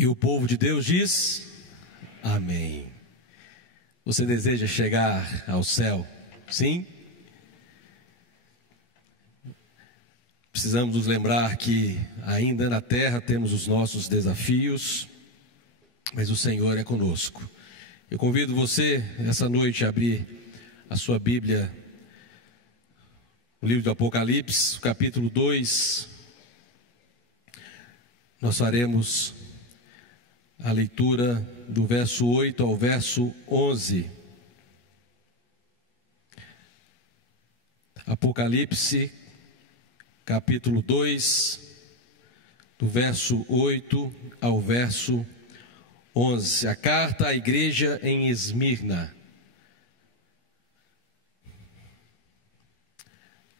E o povo de Deus diz: amém. Você deseja chegar ao céu? Sim? Precisamos nos lembrar que ainda na terra temos os nossos desafios, mas o Senhor é conosco. Eu convido você essa noite a abrir a sua Bíblia, o livro do Apocalipse, capítulo 2. Nós faremos a leitura do verso 8 ao verso 11. Apocalipse, capítulo 2, do verso 8 ao verso 11. A carta à igreja em Esmirna.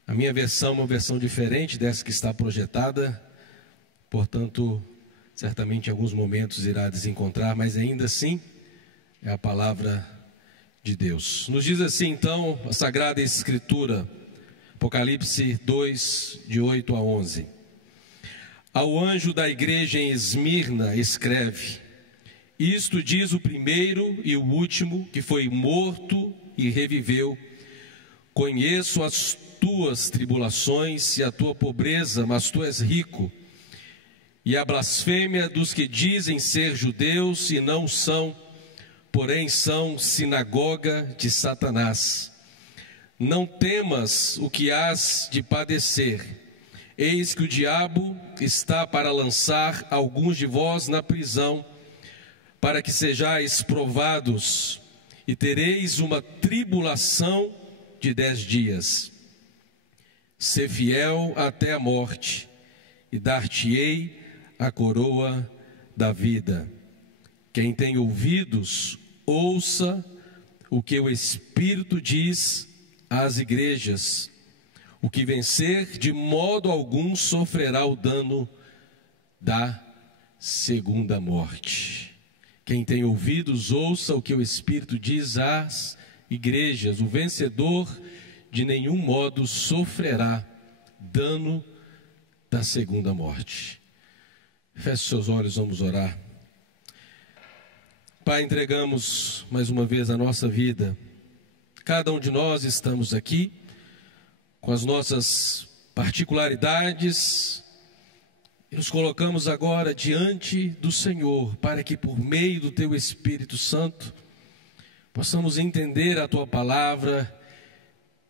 A minha versão é uma versão diferente dessa que está projetada, portanto, certamente em alguns momentos irá desencontrar, mas ainda assim é a palavra de Deus. Nos diz assim então a Sagrada Escritura, Apocalipse 2, de 8 a 11. Ao anjo da igreja em Esmirna escreve: isto diz o primeiro e o último, que foi morto e reviveu. Conheço as tuas tribulações e a tua pobreza, mas tu és rico. E a blasfêmia dos que dizem ser judeus e não são, porém são sinagoga de Satanás. Não temas o que hás de padecer. Eis que o diabo está para lançar alguns de vós na prisão, para que sejais provados, e tereis uma tribulação de 10 dias. Sê fiel até a morte, e dar-te-ei a coroa da vida. Quem tem ouvidos, ouça o que o Espírito diz às igrejas. O que vencer, de modo algum sofrerá o dano da segunda morte. Quem tem ouvidos, ouça o que o Espírito diz às igrejas. O vencedor, de nenhum modo sofrerá dano da segunda morte. Feche seus olhos, vamos orar. Pai, entregamos mais uma vez a nossa vida. Cada um de nós estamos aqui com as nossas particularidades e nos colocamos agora diante do Senhor, para que por meio do Teu Espírito Santo possamos entender a Tua palavra.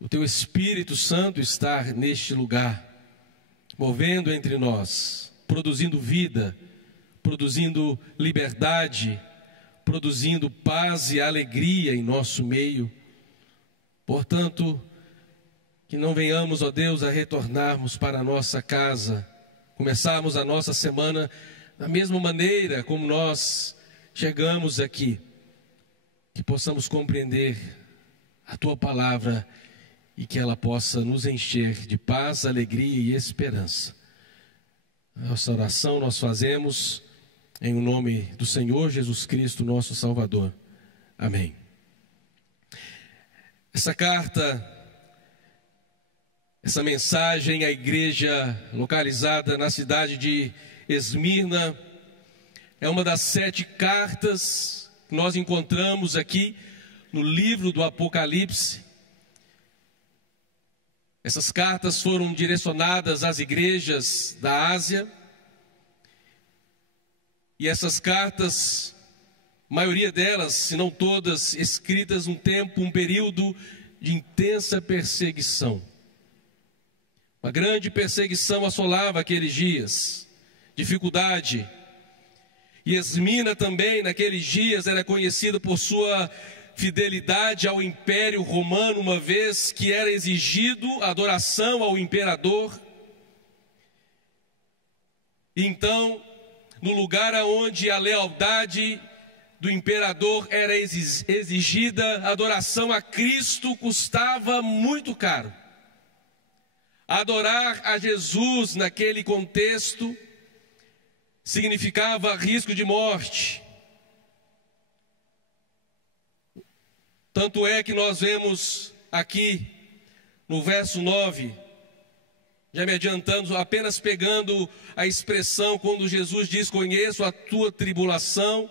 O Teu Espírito Santo estar neste lugar, movendo entre nós, produzindo vida, produzindo liberdade, produzindo paz e alegria em nosso meio. Portanto, que não venhamos, ó Deus, a retornarmos para a nossa casa, começarmos a nossa semana da mesma maneira como nós chegamos aqui, que possamos compreender a Tua palavra e que ela possa nos encher de paz, alegria e esperança. Nossa oração nós fazemos em nome do Senhor Jesus Cristo, nosso Salvador. Amém. Essa carta, essa mensagem à igreja localizada na cidade de Esmirna, é uma das 7 cartas que nós encontramos aqui no livro do Apocalipse. Essas cartas foram direcionadas às igrejas da Ásia. E essas cartas, a maioria delas, se não todas, escritas num tempo, um período de intensa perseguição. Uma grande perseguição assolava aqueles dias, dificuldade. E Esmirna também, naqueles dias, era conhecida por sua fidelidade ao Império Romano, uma vez que era exigido adoração ao imperador. Então, no lugar onde a lealdade do imperador era exigida, a adoração a Cristo custava muito caro. Adorar a Jesus naquele contexto significava risco de morte. Tanto é que nós vemos aqui no verso 9 Já me adiantando, apenas pegando a expressão quando Jesus diz: conheço a tua tribulação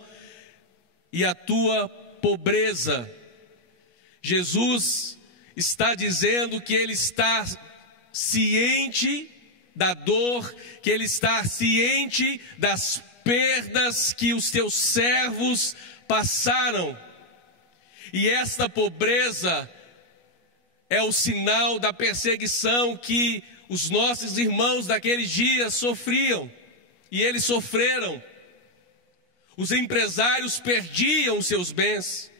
e a tua pobreza. Jesus está dizendo que ele está ciente da dor, que ele está ciente das perdas que os teus servos passaram. E esta pobreza é o sinal da perseguição que os nossos irmãos daqueles dias sofriam, e eles sofreram. Os empresários perdiam os seus bens,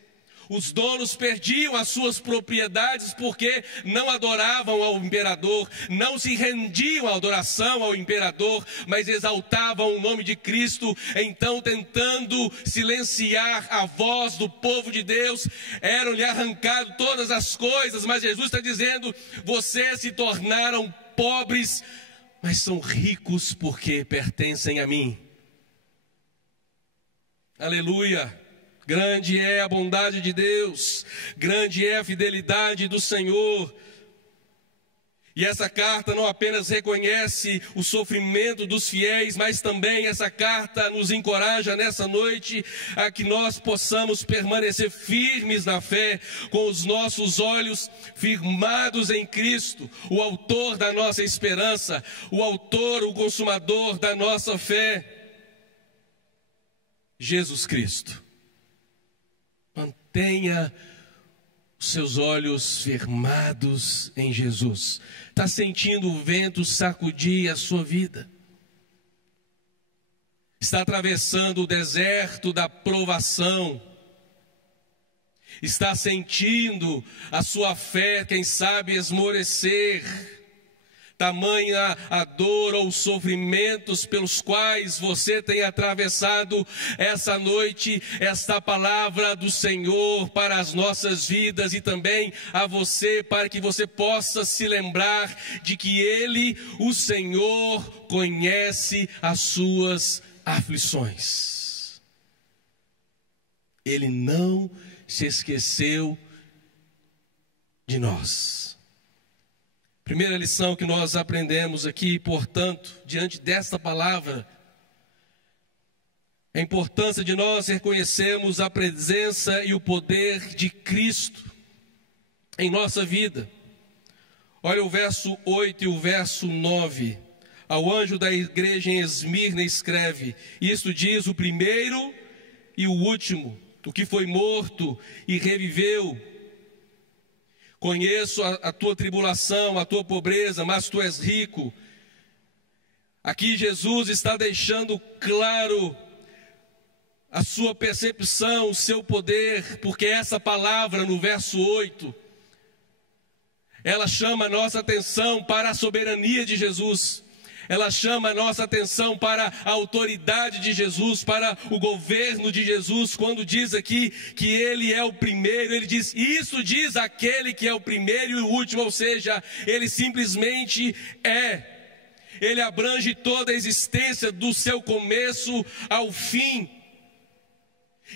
os donos perdiam as suas propriedades porque não adoravam ao imperador, não se rendiam à adoração ao imperador, mas exaltavam o nome de Cristo. Então, tentando silenciar a voz do povo de Deus, eram-lhe arrancadas todas as coisas. Mas Jesus está dizendo: vocês se tornaram pobres, mas são ricos porque pertencem a mim. Aleluia! Grande é a bondade de Deus, grande é a fidelidade do Senhor. E essa carta não apenas reconhece o sofrimento dos fiéis, mas também essa carta nos encoraja nessa noite a que nós possamos permanecer firmes na fé, com os nossos olhos firmados em Cristo, o autor da nossa esperança, o autor, o consumador da nossa fé, Jesus Cristo. Mantenha os seus olhos firmados em Jesus. Está sentindo o vento sacudir a sua vida? Está atravessando o deserto da provação? Está sentindo a sua fé, quem sabe, esmorecer? Tamanha a dor ou os sofrimentos pelos quais você tem atravessado essa noite, esta palavra do Senhor para as nossas vidas e também a você, para que você possa se lembrar de que Ele, o Senhor, conhece as suas aflições. Ele não se esqueceu de nós. Primeira lição que nós aprendemos aqui, portanto, diante desta palavra, a importância de nós reconhecermos a presença e o poder de Cristo em nossa vida. Olha o verso 8 e o verso 9. Ao anjo da igreja em Esmirna escreve: isto diz o primeiro e o último, o que foi morto e reviveu. Conheço a tua tribulação, a tua pobreza, mas tu és rico. Aqui Jesus está deixando claro a sua percepção, o seu poder, porque essa palavra no verso 8, ela chama a nossa atenção para a soberania de Jesus. Ela chama a nossa atenção para a autoridade de Jesus, para o governo de Jesus, quando diz aqui que Ele é o primeiro. Ele diz: isso diz aquele que é o primeiro e o último, ou seja, Ele simplesmente é. Ele abrange toda a existência do seu começo ao fim.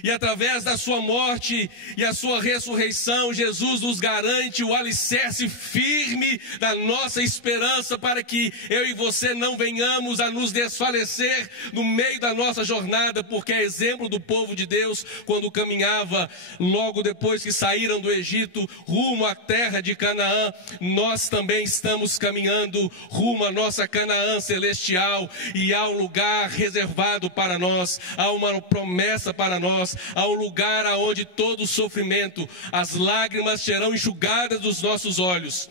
E através da sua morte e a sua ressurreição, Jesus nos garante o alicerce firme da nossa esperança, para que eu e você não venhamos a nos desfalecer no meio da nossa jornada, porque é exemplo do povo de Deus quando caminhava logo depois que saíram do Egito rumo à terra de Canaã. Nós também estamos caminhando rumo à nossa Canaã celestial, e há um lugar reservado para nós, há uma promessa para nós. Há um lugar aonde todo o sofrimento, as lágrimas serão enxugadas dos nossos olhos.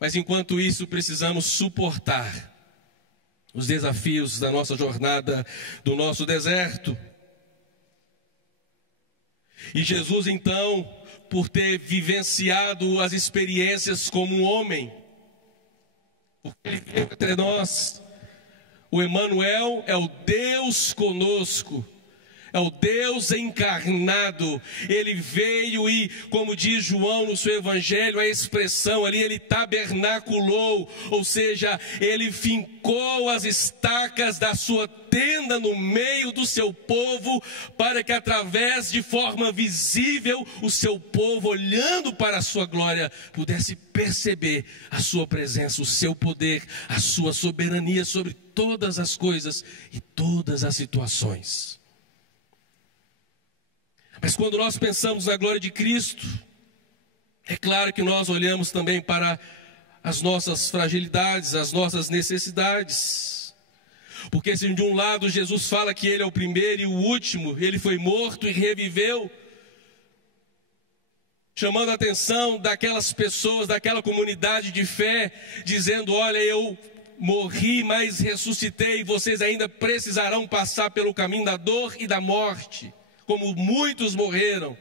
Mas enquanto isso, precisamos suportar os desafios da nossa jornada, do nosso deserto. E Jesus, então, por ter vivenciado as experiências como um homem, porque Ele veio entre nós, o Emanuel é o Deus conosco. É o Deus encarnado. Ele veio e, como diz João no seu evangelho, a expressão ali, ele tabernaculou, ou seja, ele fincou as estacas da sua tenda no meio do seu povo, para que através de forma visível, o seu povo, olhando para a sua glória, pudesse perceber a sua presença, o seu poder, a sua soberania sobre todas as coisas e todas as situações. Mas quando nós pensamos na glória de Cristo, é claro que nós olhamos também para as nossas fragilidades, as nossas necessidades. Porque se de um lado Jesus fala que Ele é o primeiro e o último, Ele foi morto e reviveu, chamando a atenção daquelas pessoas, daquela comunidade de fé, dizendo: olha, eu morri, mas ressuscitei, vocês ainda precisarão passar pelo caminho da dor e da morte, como muitos morreram.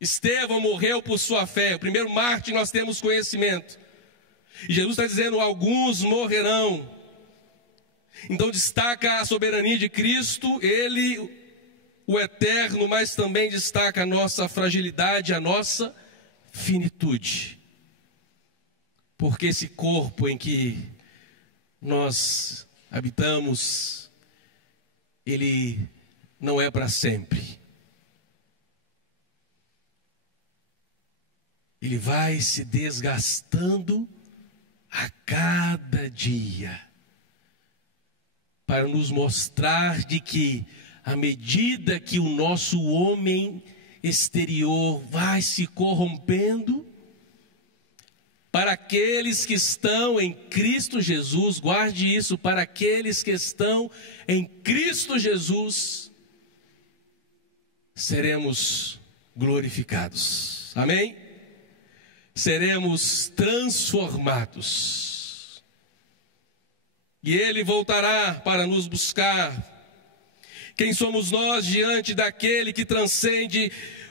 Estevão morreu por sua fé, o primeiro mártir nós temos conhecimento. E Jesus está dizendo: alguns morrerão. Então destaca a soberania de Cristo, Ele, o eterno, mas também destaca a nossa fragilidade, a nossa finitude. Porque esse corpo em que nós habitamos, ele não é para sempre. Ele vai se desgastando a cada dia, para nos mostrar de que, à medida que o nosso homem exterior vai se corrompendo, para aqueles que estão em Cristo Jesus, guarde isso, para aqueles que estão em Cristo Jesus, seremos glorificados. Amém? Seremos transformados. E Ele voltará para nos buscar. Quem somos nós diante daquele que transcende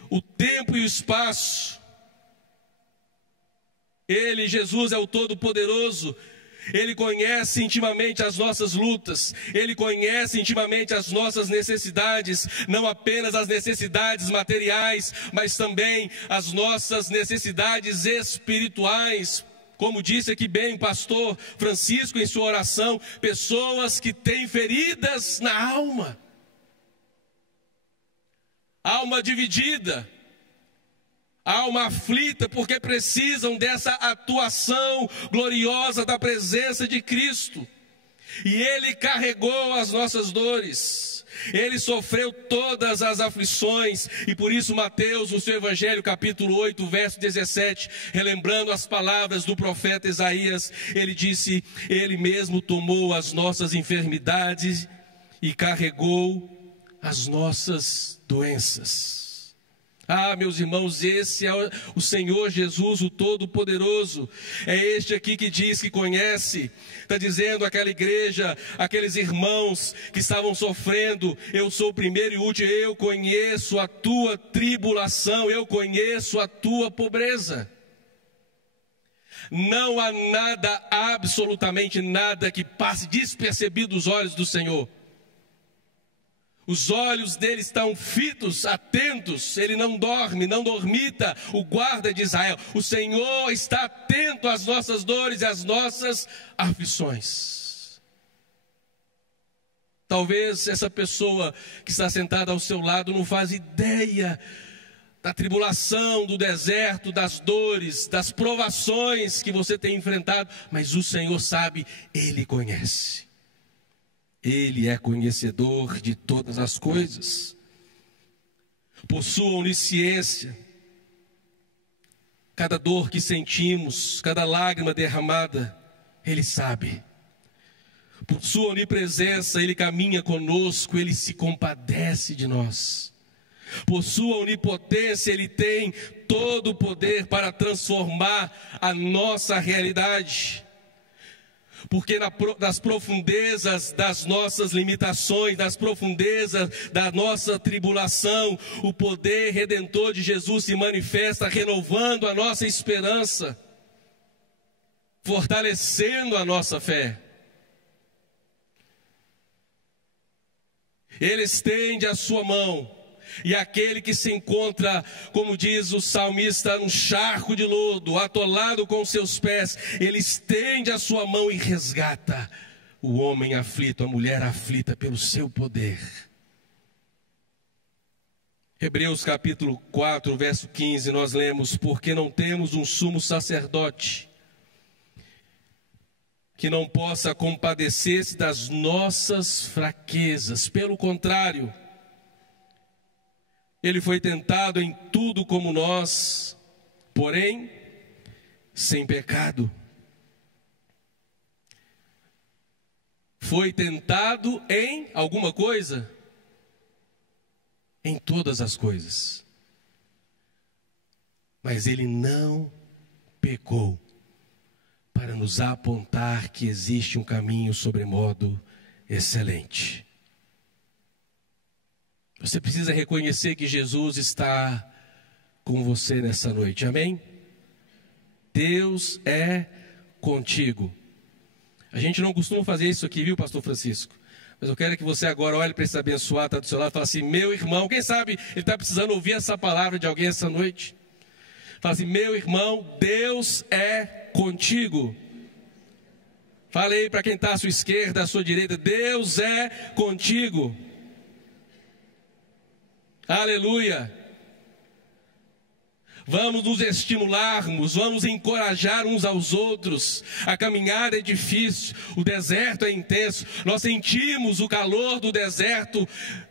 o tempo e o espaço? Ele, Jesus, é o Todo-Poderoso. Ele conhece intimamente as nossas lutas, Ele conhece intimamente as nossas necessidades, não apenas as necessidades materiais, mas também as nossas necessidades espirituais. Como disse aqui bem o pastor Francisco em sua oração, pessoas que têm feridas na alma, alma dividida, alma aflita, porque precisam dessa atuação gloriosa da presença de Cristo. E Ele carregou as nossas dores, Ele sofreu todas as aflições, e por isso Mateus, no seu Evangelho, capítulo 8, verso 17, relembrando as palavras do profeta Isaías, ele disse: Ele mesmo tomou as nossas enfermidades e carregou as nossas doenças. Ah, meus irmãos, esse é o Senhor Jesus, o Todo-Poderoso. É este aqui que diz que conhece. Está dizendo àquela igreja, aqueles irmãos que estavam sofrendo: eu sou o primeiro e o último, eu conheço a tua tribulação, eu conheço a tua pobreza. Não há nada, absolutamente nada, que passe despercebido dos olhos do Senhor. Os olhos dele estão fitos, atentos, ele não dorme, não dormita, o guarda de Israel. O Senhor está atento às nossas dores e às nossas aflições. Talvez essa pessoa que está sentada ao seu lado não faz ideia da tribulação, do deserto, das dores, das provações que você tem enfrentado, mas o Senhor sabe, Ele conhece. Ele é conhecedor de todas as coisas. Por sua onisciência, cada dor que sentimos, cada lágrima derramada, Ele sabe. Por sua onipresença, Ele caminha conosco, Ele se compadece de nós. Por sua onipotência, Ele tem todo o poder para transformar a nossa realidade. Porque nas profundezas das nossas limitações, nas profundezas da nossa tribulação, o poder redentor de Jesus se manifesta, renovando a nossa esperança, fortalecendo a nossa fé. Ele estende a sua mão, e aquele que se encontra, como diz o salmista, num charco de lodo, atolado com seus pés, ele estende a sua mão e resgata o homem aflito, a mulher aflita pelo seu poder. Hebreus capítulo 4, verso 15, nós lemos: porque não temos um sumo sacerdote que não possa compadecer-se das nossas fraquezas. Pelo contrário, ele foi tentado em tudo como nós, porém sem pecado. Foi tentado em alguma coisa? Em todas as coisas. Mas ele não pecou, para nos apontar que existe um caminho sobremodo excelente. Você precisa reconhecer que Jesus está com você nessa noite, amém? Deus é contigo. A gente não costuma fazer isso aqui, viu, pastor Francisco? Mas eu quero que você agora olhe para esse abençoado, está do seu lado, e fale assim: meu irmão, quem sabe ele está precisando ouvir essa palavra de alguém essa noite. Fala assim: meu irmão, Deus é contigo. Fale aí para quem está à sua esquerda, à sua direita: Deus é contigo. Aleluia. Vamos nos estimularmos, vamos encorajar uns aos outros. A caminhada é difícil, o deserto é intenso. Nós sentimos o calor do deserto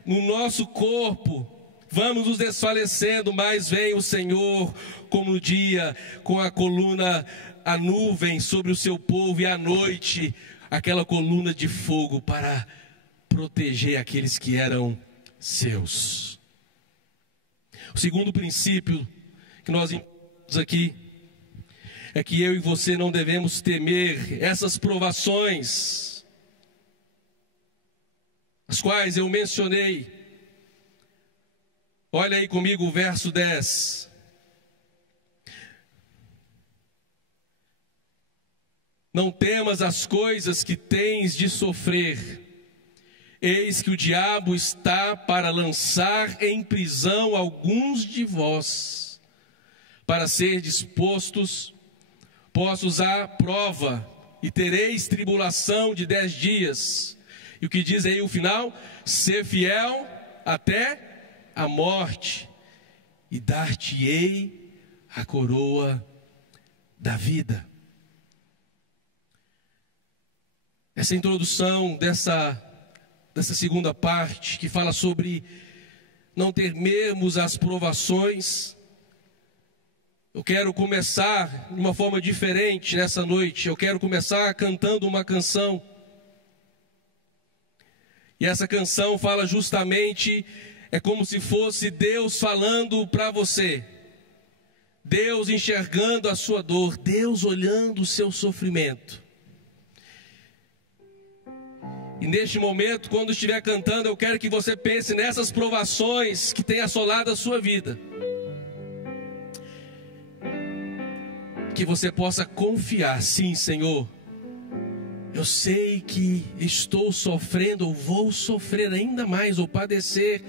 no nosso corpo. Vamos nos desfalecendo, mas vem o Senhor, como no dia, com a coluna, a nuvem sobre o seu povo, e à noite, aquela coluna de fogo para proteger aqueles que eram seus. O segundo princípio que nós entendemos aqui é que eu e você não devemos temer essas provações, as quais eu mencionei. Olha aí comigo o verso 10. Não temas as coisas que tens de sofrer. Eis que o diabo está para lançar em prisão alguns de vós, para ser postos à prova, e tereis tribulação de 10 dias. E o que diz aí o final? Ser fiel até a morte, e dar-te-ei a coroa da vida. Essa introdução dessa segunda parte, que fala sobre não temermos as provações, eu quero começar de uma forma diferente nessa noite. Eu quero começar cantando uma canção. E essa canção fala justamente, é como se fosse Deus falando para você. Deus enxergando a sua dor, Deus olhando o seu sofrimento. E neste momento, quando estiver cantando, eu quero que você pense nessas provações que têm assolado a sua vida. Que você possa confiar: sim, Senhor, eu sei que estou sofrendo, ou vou sofrer ainda mais, ou padecer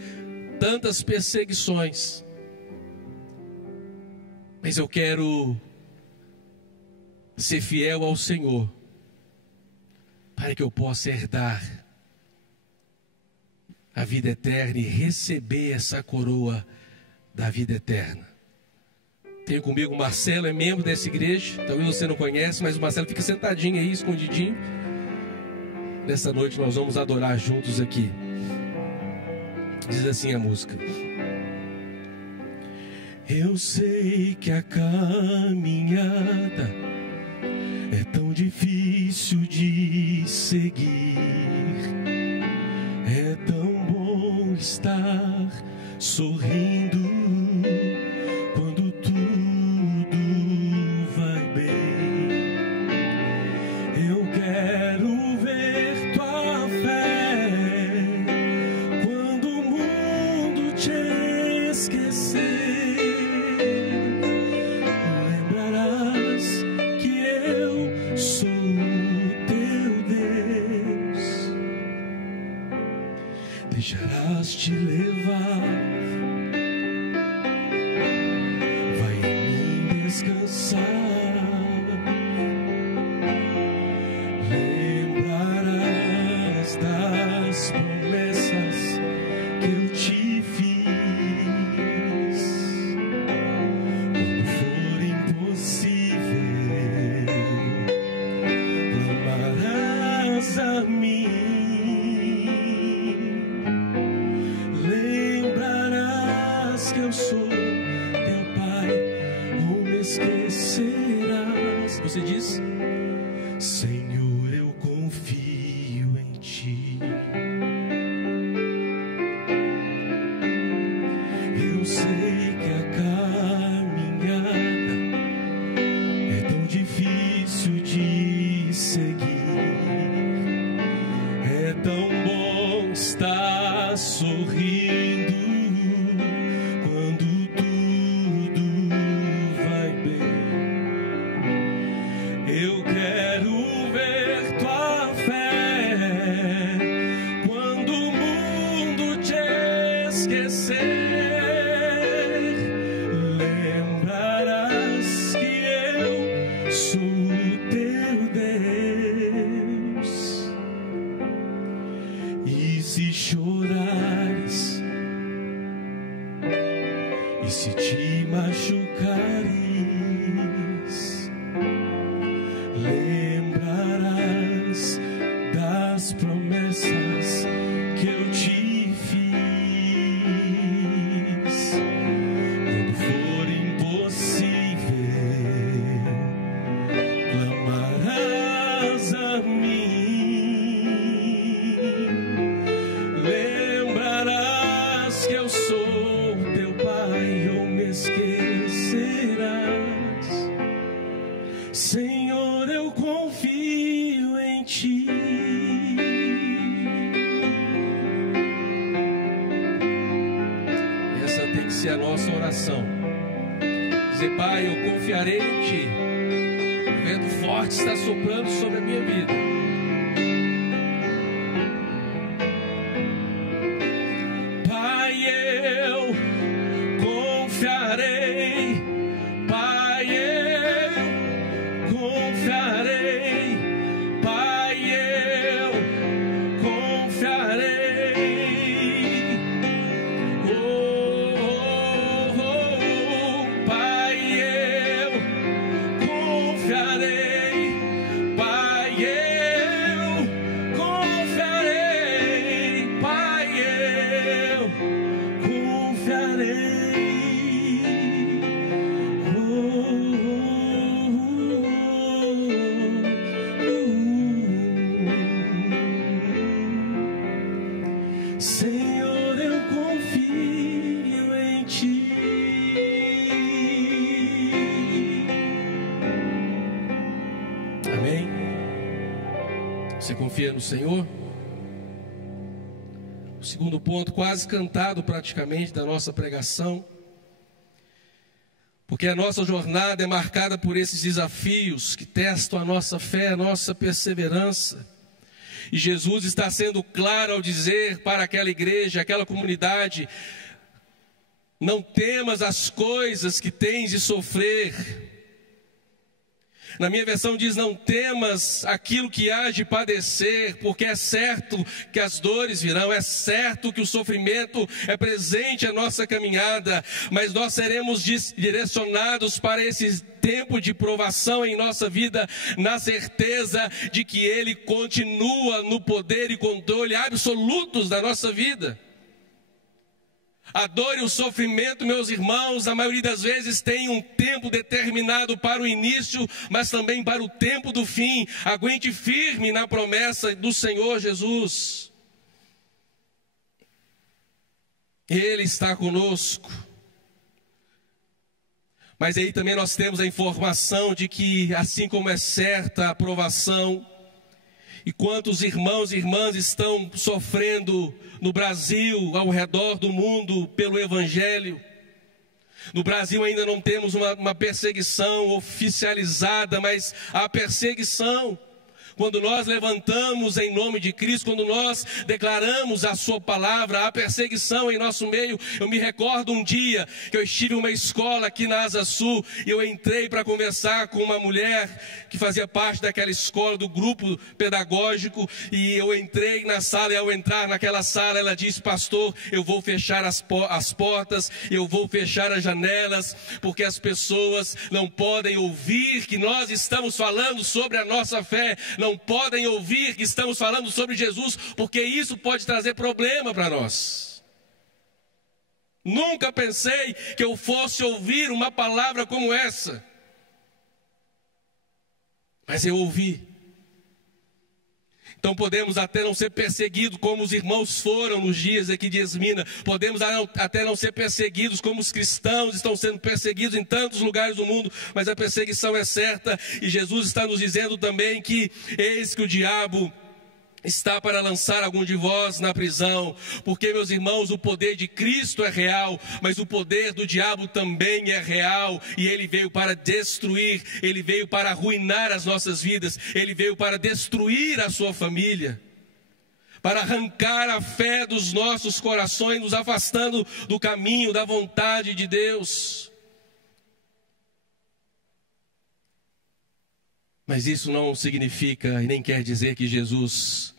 tantas perseguições, mas eu quero ser fiel ao Senhor, para que eu possa herdar a vida eterna e receber essa coroa da vida eterna. Tenho comigo o Marcelo, é membro dessa igreja. Talvez você não conhece, mas o Marcelo fica sentadinho aí, escondidinho. Nessa noite nós vamos adorar juntos aqui. Diz assim a música: eu sei que a caminhada é tão difícil de seguir, é tão bom estar sorrindo quando tudo vai bem. Eu quero ver tua fé quando o mundo te esquecer. Lembrarás que eu sou teu Deus. deixarás te levar, vai em mim descansar, lembrarás das promessas que eu te fiz. Quando for impossível, clamarás a mim. Eu sou teu pai, ou me esquecerás? Você diz: Senhor, eu confio em ti. Eu sei que a caminhada é tão difícil de seguir, é tão bom estar sorrindo quando tudo vai bem. Eu quero ver tua fé quando o mundo te esquecer. Lembrarás que eu sou teu Deus. E se chorares, e se te machucares, lembrarás das promessas que eu te fiz. Quando for impossível, clamarás a mim. Lembrarás que eu sou teu pai, ou me esquecerás. Senhor, eu confio em ti. Essa tem que ser a nossa oração. Dizer: Pai, eu confiarei em ti. O vento forte está soprando sobre a minha vida. Senhor, eu confio em ti. Amém? Você confia no Senhor? O segundo ponto, quase cantado praticamente, da nossa pregação, porque a nossa jornada é marcada por esses desafios que testam a nossa fé, a nossa perseverança. E Jesus está sendo claro ao dizer para aquela igreja, aquela comunidade: não temas as coisas que tens de sofrer. Na minha versão diz: não temas aquilo que há de padecer, porque é certo que as dores virão, é certo que o sofrimento é presente à nossa caminhada, mas nós seremos direcionados para esse tempo de provação em nossa vida, na certeza de que Ele continua no poder e controle absolutos da nossa vida. A dor e o sofrimento, meus irmãos, a maioria das vezes tem um tempo determinado para o início, mas também para o tempo do fim. Aguente firme na promessa do Senhor Jesus. Ele está conosco. Mas aí também nós temos a informação de que, assim como é certa a aprovação, e quantos irmãos e irmãs estão sofrendo no Brasil, ao redor do mundo, pelo Evangelho. No Brasil ainda não temos uma perseguição oficializada, mas há perseguição. Quando nós levantamos em nome de Cristo, quando nós declaramos a sua palavra, há perseguição em nosso meio. Eu me recordo um dia que eu estive em uma escola aqui na Asa Sul, e eu entrei para conversar com uma mulher que fazia parte daquela escola, do grupo pedagógico, e eu entrei na sala, e ao entrar naquela sala, ela disse: pastor, eu vou fechar as portas, eu vou fechar as janelas, porque as pessoas não podem ouvir que nós estamos falando sobre a nossa fé, não podem ouvir que estamos falando sobre Jesus, porque isso pode trazer problema para nós. Nunca pensei que eu fosse ouvir uma palavra como essa, mas eu ouvi. Então podemos até não ser perseguidos como os irmãos foram nos dias aqui de Esmina. Podemos até não ser perseguidos como os cristãos estão sendo perseguidos em tantos lugares do mundo. Mas a perseguição é certa. E Jesus está nos dizendo também que eis que o diabo está para lançar algum de vós na prisão. Porque, meus irmãos, o poder de Cristo é real, mas o poder do diabo também é real. E ele veio para destruir, ele veio para arruinar as nossas vidas, ele veio para destruir a sua família, para arrancar a fé dos nossos corações, nos afastando do caminho, da vontade de Deus. Mas isso não significa e nem quer dizer que Jesus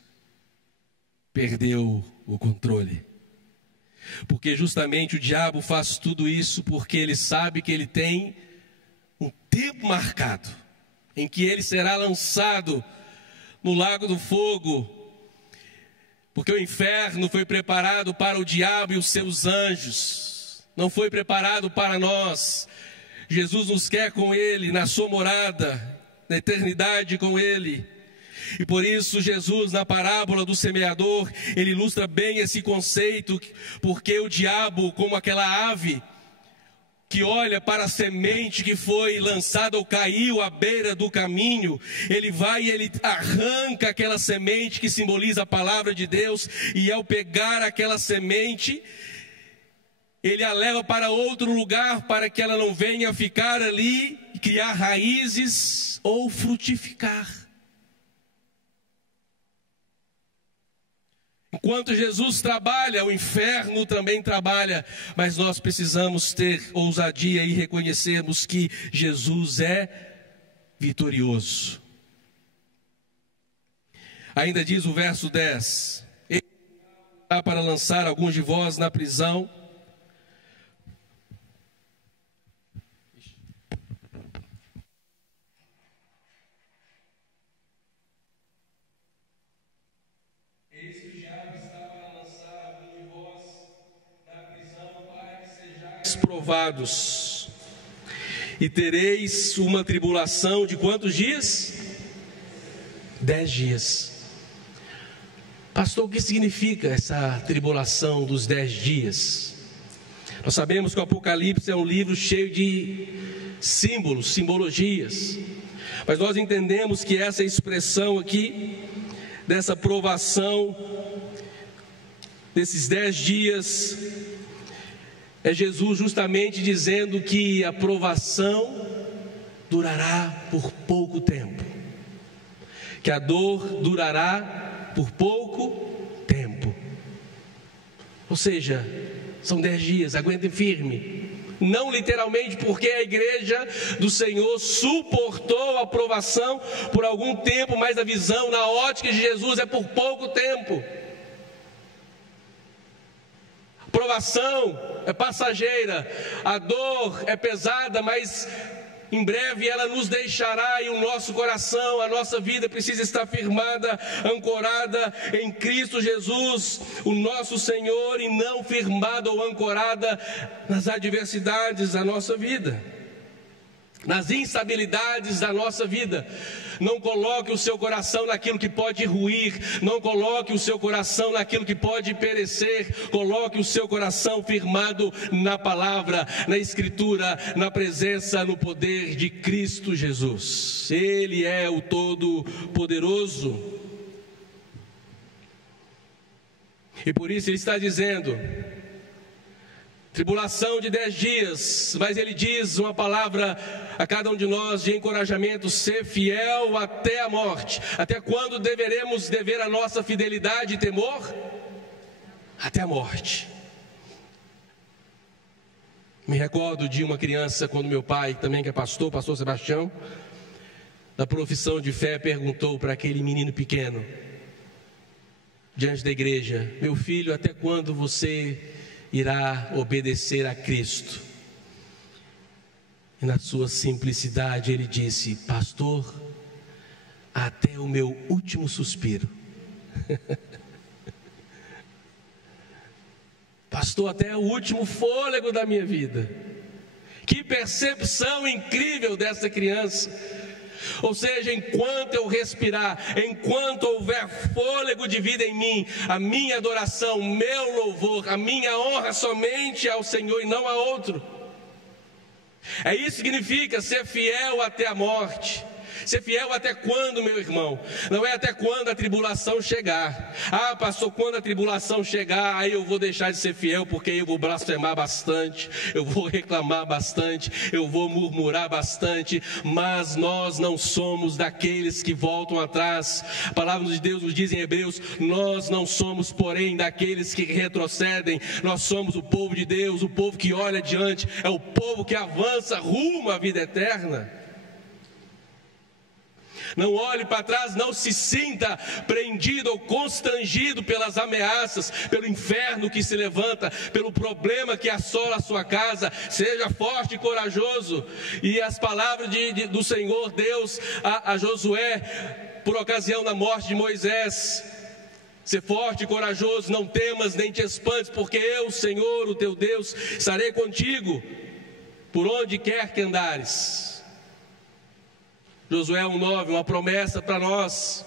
perdeu o controle. Porque justamente o diabo faz tudo isso porque ele sabe que ele tem um tempo marcado em que ele será lançado no lago do fogo. Porque o inferno foi preparado para o diabo e os seus anjos, não foi preparado para nós. Jesus nos quer com ele, na sua morada, na eternidade com ele. E por isso Jesus, na parábola do semeador, ele ilustra bem esse conceito, porque o diabo, como aquela ave que olha para a semente que foi lançada ou caiu à beira do caminho, ele vai e ele arranca aquela semente que simboliza a palavra de Deus, e ao pegar aquela semente, ele a leva para outro lugar para que ela não venha ficar ali, criar raízes ou frutificar. Enquanto Jesus trabalha, o inferno também trabalha, mas nós precisamos ter ousadia e reconhecermos que Jesus é vitorioso. Ainda diz o verso 10: ele está para lançar alguns de vós na prisão. Provados, e tereis uma tribulação de quantos dias? 10 dias. Pastor, o que significa essa tribulação dos 10 dias? Nós sabemos que o Apocalipse é um livro cheio de símbolos, simbologias, mas nós entendemos que essa expressão aqui, dessa provação, desses 10 dias, é Jesus justamente dizendo que a provação durará por pouco tempo, que a dor durará por pouco tempo. Ou seja, são 10 dias, aguentem firme. Não literalmente, porque a igreja do Senhor suportou a provação por algum tempo, mas a visão na ótica de Jesus é por pouco tempo. A provação é passageira, a dor é pesada, mas em breve ela nos deixará, e o nosso coração, a nossa vida precisa estar firmada, ancorada em Cristo Jesus, o nosso Senhor, e não firmada ou ancorada nas adversidades da nossa vida, nas instabilidades da nossa vida. Não coloque o seu coração naquilo que pode ruir, não coloque o seu coração naquilo que pode perecer, coloque o seu coração firmado na palavra, na escritura, na presença, no poder de Cristo Jesus. Ele é o Todo-Poderoso. E por isso ele está dizendo: Tribulação de 10 dias, mas ele diz uma palavra a cada um de nós de encorajamento: ser fiel até a morte. Até quando deveremos dever a nossa fidelidade e temor? Até a morte. Me recordo de uma criança, quando meu pai, também que é pastor, pastor Sebastião, da profissão de fé, perguntou para aquele menino pequeno, diante da igreja: meu filho, até quando você irá obedecer a Cristo? E na sua simplicidade ele disse: pastor, até o meu último suspiro. Pastor, até o último fôlego da minha vida. Que percepção incrível dessa criança. Ou seja, enquanto eu respirar, enquanto houver fôlego de vida em mim, a minha adoração, o meu louvor, a minha honra somente ao Senhor e não a outro. É isso que significa ser fiel até a morte. Ser fiel até quando, meu irmão? Não é até quando a tribulação chegar. Ah, pastor, quando a tribulação chegar, aí eu vou deixar de ser fiel, porque eu vou blasfemar bastante, eu vou reclamar bastante, eu vou murmurar bastante. Mas nós não somos daqueles que voltam atrás. A palavra de Deus nos diz em Hebreus: nós não somos, porém, daqueles que retrocedem. Nós somos o povo de Deus, o povo que olha adiante, é o povo que avança rumo à vida eterna. Não olhe para trás, não se sinta prendido ou constrangido pelas ameaças, pelo inferno que se levanta, pelo problema que assola a sua casa. Seja forte e corajoso. E as palavras do Senhor Deus a Josué, por ocasião da morte de Moisés: ser forte e corajoso, não temas nem te espantes, porque eu, Senhor, o teu Deus, estarei contigo por onde quer que andares. Josué 1:9, uma promessa para nós,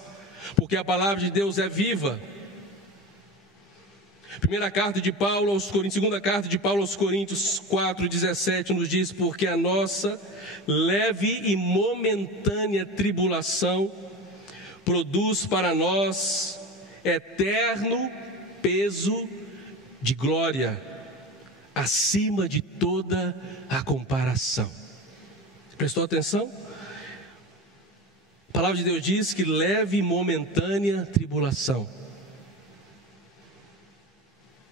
porque a palavra de Deus é viva. Segunda carta de Paulo aos Coríntios 4:17 nos diz: porque a nossa leve e momentânea tribulação produz para nós eterno peso de glória, acima de toda a comparação. Prestou atenção? A palavra de Deus diz que leve e momentânea tribulação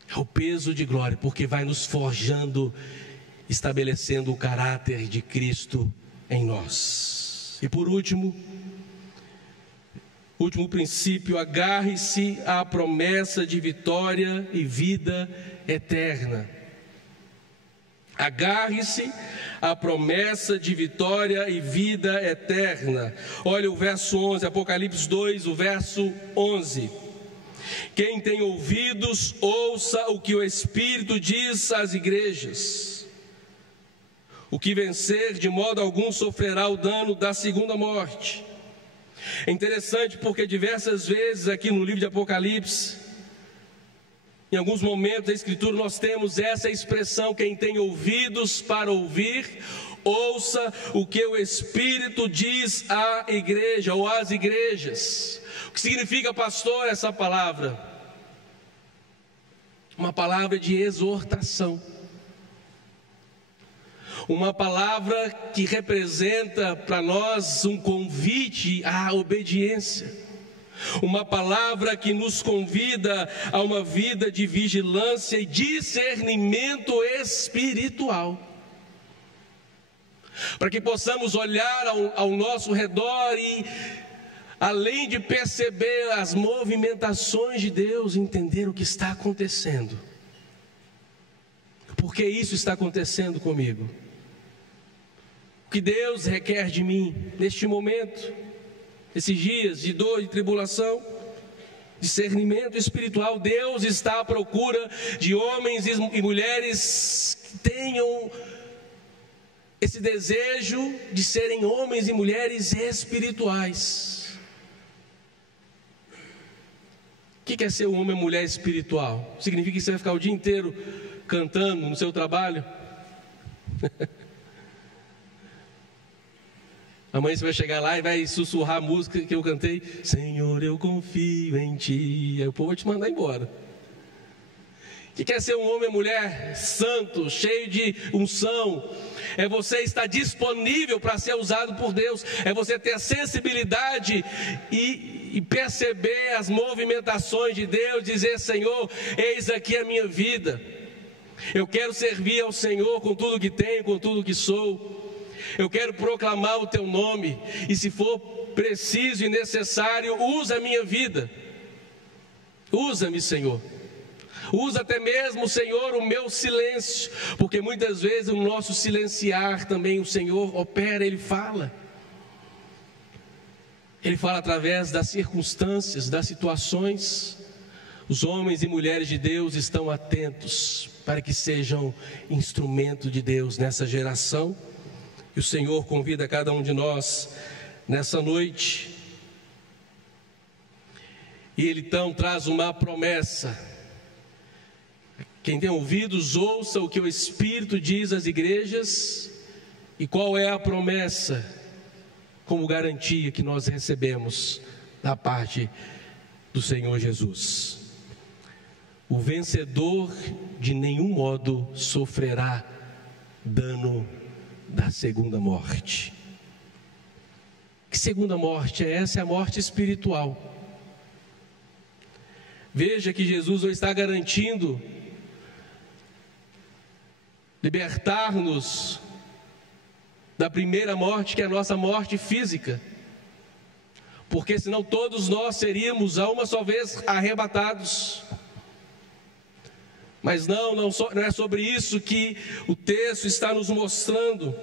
é o peso de glória, porque vai nos forjando, estabelecendo o caráter de Cristo em nós. E por último princípio: agarre-se à promessa de vitória e vida eterna. Agarre-se à promessa de vitória e vida eterna. Olha o verso 11, Apocalipse 2, o verso 11. Quem tem ouvidos, ouça o que o Espírito diz às igrejas. O que vencer, de modo algum sofrerá o dano da segunda morte. É interessante porque diversas vezes aqui no livro de Apocalipse, em alguns momentos da Escritura, nós temos essa expressão: quem tem ouvidos para ouvir, ouça o que o Espírito diz à igreja ou às igrejas. O que significa, pastor, essa palavra? Uma palavra de exortação. Uma palavra que representa para nós um convite à obediência. Uma palavra que nos convida a uma vida de vigilância e discernimento espiritual, para que possamos olhar ao nosso redor e, além de perceber as movimentações de Deus, entender o que está acontecendo. Por que isso está acontecendo comigo? O que Deus requer de mim neste momento, esses dias de dor e tribulação? Discernimento espiritual. Deus está à procura de homens e mulheres que tenham esse desejo de serem homens e mulheres espirituais. O que é ser um homem e mulher espiritual? Significa que você vai ficar o dia inteiro cantando no seu trabalho? Amanhã você vai chegar lá e vai sussurrar a música que eu cantei: Senhor, eu confio em Ti. Aí o povo vai te mandar embora. O que quer ser um homem e mulher santo, cheio de unção, é você estar disponível para ser usado por Deus, é você ter a sensibilidade e perceber as movimentações de Deus, dizer: Senhor, eis aqui a minha vida, eu quero servir ao Senhor com tudo que tenho, com tudo que sou, eu quero proclamar o teu nome, e se for preciso e necessário, usa a minha vida, usa-me, Senhor. Usa até mesmo, Senhor, o meu silêncio, porque muitas vezes o nosso silenciar também o Senhor opera, Ele fala. Ele fala através das circunstâncias, das situações. Os homens e mulheres de Deus estão atentos para que sejam instrumento de Deus nessa geração. E o Senhor convida cada um de nós nessa noite. E Ele então traz uma promessa. Quem tem ouvidos, ouça o que o Espírito diz às igrejas. E qual é a promessa como garantia que nós recebemos da parte do Senhor Jesus? O vencedor de nenhum modo sofrerá dano da segunda morte. Que segunda morte é essa? É a morte espiritual. Veja que Jesus não está garantindo libertar-nos da primeira morte, que é a nossa morte física, porque senão todos nós seríamos a uma só vez arrebatados. Mas não é sobre isso que o texto está nos mostrando.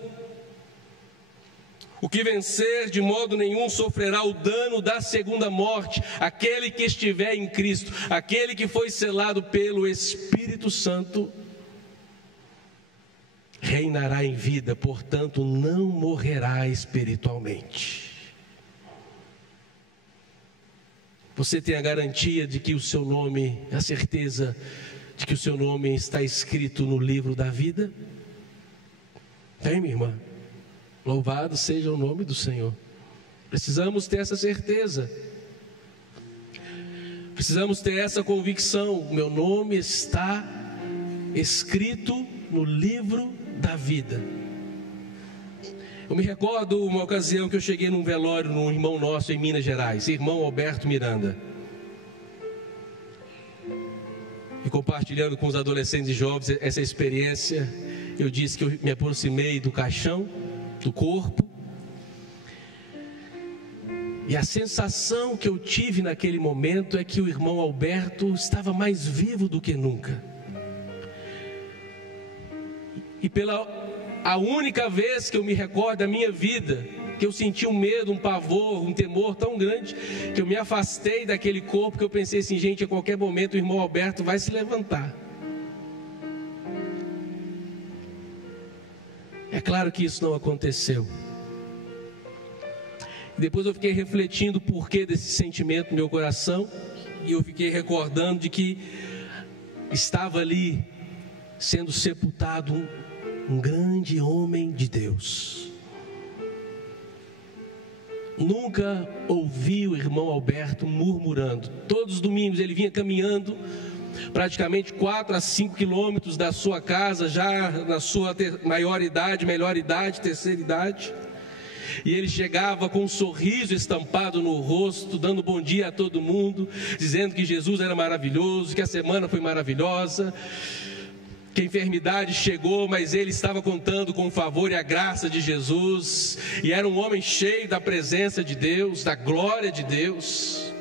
O que vencer de modo nenhum sofrerá o dano da segunda morte, aquele que estiver em Cristo, aquele que foi selado pelo Espírito Santo, reinará em vida, portanto não morrerá espiritualmente. Você tem a garantia de que o seu nome, a certeza de que o seu nome está escrito no livro da vida? Tem, minha irmã? Louvado seja o nome do Senhor. Precisamos ter essa certeza. Precisamos ter essa convicção: meu nome está escrito no livro da vida. Eu me recordo uma ocasião que eu cheguei num velório num irmão nosso em Minas Gerais, irmão Alberto Miranda, e compartilhando com os adolescentes e jovens essa experiência, eu disse que eu me aproximei do caixão, do corpo, e a sensação que eu tive naquele momento é que o irmão Alberto estava mais vivo do que nunca. E a única vez que eu me recordo da minha vida, que eu senti um medo, um pavor, um temor tão grande, que eu me afastei daquele corpo, que eu pensei assim: gente, a qualquer momento o irmão Alberto vai se levantar. É claro que isso não aconteceu. E depois eu fiquei refletindo o porquê desse sentimento no meu coração, e eu fiquei recordando de que estava ali sendo sepultado um grande homem de Deus. Nunca ouvi o irmão Alberto murmurando. Todos os domingos ele vinha caminhando praticamente 4 a 5 quilômetros da sua casa, já na sua melhor idade, terceira idade. E ele chegava com um sorriso estampado no rosto, dando bom dia a todo mundo, dizendo que Jesus era maravilhoso, que a semana foi maravilhosa, que a enfermidade chegou, mas ele estava contando com o favor e a graça de Jesus, e era um homem cheio da presença de Deus, da glória de Deus.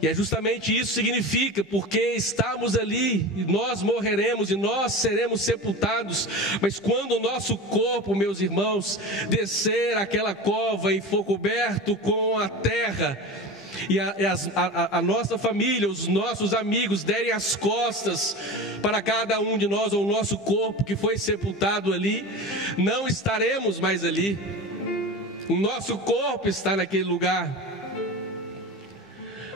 E é justamente isso que significa, porque estamos ali, e nós morreremos, e nós seremos sepultados, mas quando o nosso corpo, meus irmãos, descer aquela cova e for coberto com a terra, e a nossa família, os nossos amigos derem as costas para cada um de nós, ou o nosso corpo que foi sepultado ali, não estaremos mais ali. O nosso corpo está naquele lugar,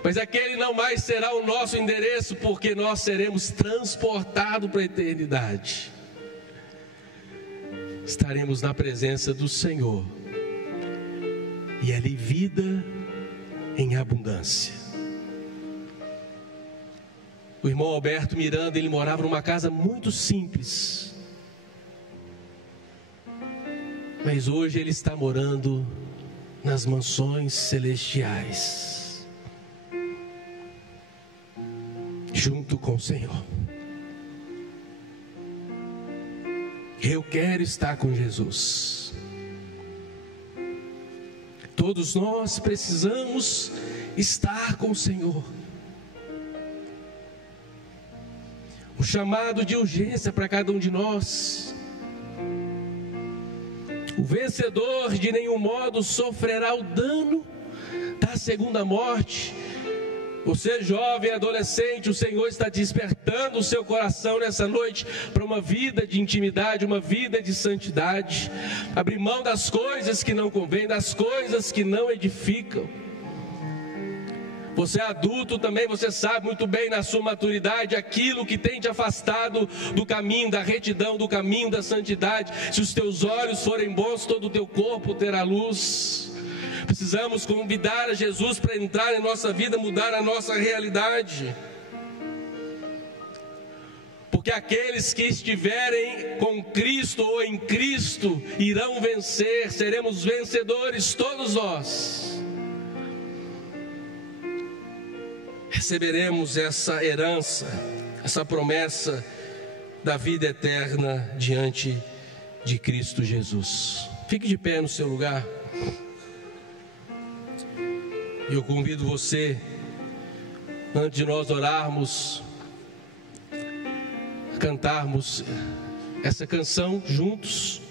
mas aquele não mais será o nosso endereço, porque nós seremos transportados para a eternidade. Estaremos na presença do Senhor, e ali vida em abundância. O irmão Alberto Miranda, ele morava numa casa muito simples, mas hoje ele está morando nas mansões celestiais, junto com o Senhor. Eu quero estar com Jesus. Todos nós precisamos estar com o Senhor. O chamado de urgência para cada um de nós. O vencedor de nenhum modo sofrerá o dano da segunda morte. Você, jovem, adolescente, o Senhor está despertando o seu coração nessa noite para uma vida de intimidade, uma vida de santidade. Abrir mão das coisas que não convêm, das coisas que não edificam. Você é adulto também, você sabe muito bem na sua maturidade aquilo que tem te afastado do caminho da retidão, do caminho da santidade. Se os teus olhos forem bons, todo o teu corpo terá luz. Precisamos convidar a Jesus para entrar em nossa vida, mudar a nossa realidade. Porque aqueles que estiverem com Cristo ou em Cristo irão vencer, seremos vencedores todos nós. Receberemos essa herança, essa promessa da vida eterna diante de Cristo Jesus. Fique de pé no seu lugar. E eu convido você, antes de nós orarmos, a cantarmos essa canção juntos.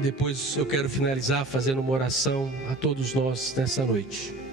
Depois eu quero finalizar fazendo uma oração a todos nós nessa noite.